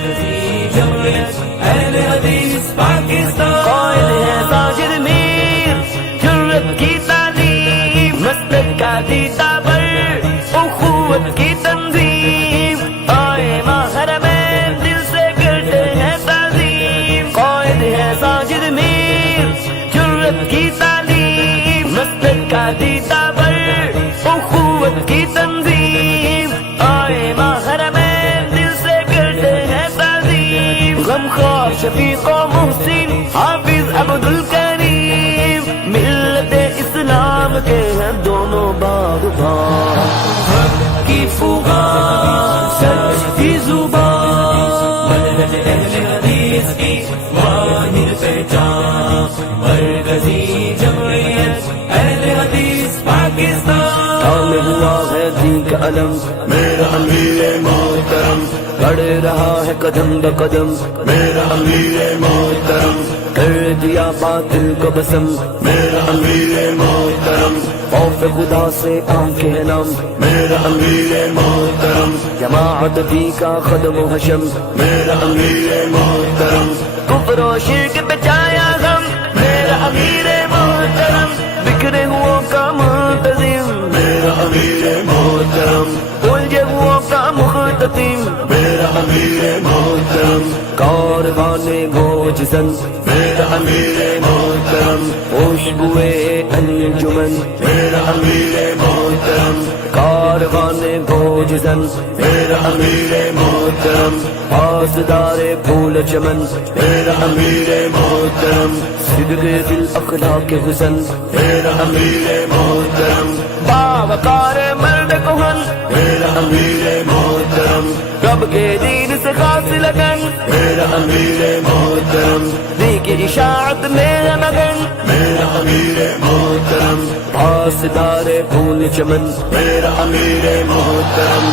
مرکزی جمعیت اہل حدیث پاکستان، قائد ہے ساجد میر جرت کی تعلیم، مسلک کا دیتا بر اخوت کی تنظیم، آئے محرمین دل سے کرتے ہیں تعظیم، قائد ہے ساجد میر جرت کی تعلیم، مسلک کا دیتا بر اخوت کی تنظیم، آئے محرمین دل سے کرتے ہیں تعظیم، غمخوار شفیق و محسن حافظ عبد الکریم، ملت اسلام کے ہیں دونوں باغ بھاگ، حق کی فغان سچ کی زبان، مدد اہل حدیث کی واحد پہچان، مرکزی جمعیت اہل حدیث پاکستان، تھامے ہوا ہے دین کا علم میرا امیر محترم، بڑھ رہا ہے قدم بقدم، میرا امیر محترم، کر دیا باطل کو بسم، میرا امیر محترم، خوف خدا سے آنکھیں نم، میرا امیر محترم، جماعت بھی کا قدم و حشم، میرا امیر محترم، کفر و شرک بچایا غم، میرا امیر محترم، بکھرے ہوا کا منتظم، میرا امیر محترم، الجھے ہوا کا مختتم، میرا امیر محترم، کاروان گوج زن، میرا امیر محترم، خوشبوئے انجمن، میرا امیر محترم، کاروان گوج زن، میرا امیر محترم، پاسدار پھول چمن، میرا امیر محترم، صدق دل اخلاق حسن، میرا امیر محترم، باوقار مرد کہن، میرا امیر محترم، رب کے دین سے خاص لگن، میرا امیر محترم، دی کی اشاعت میں مگن، میرا امیر محترم، پاسدار پھول چمن، میرا امیر محترم،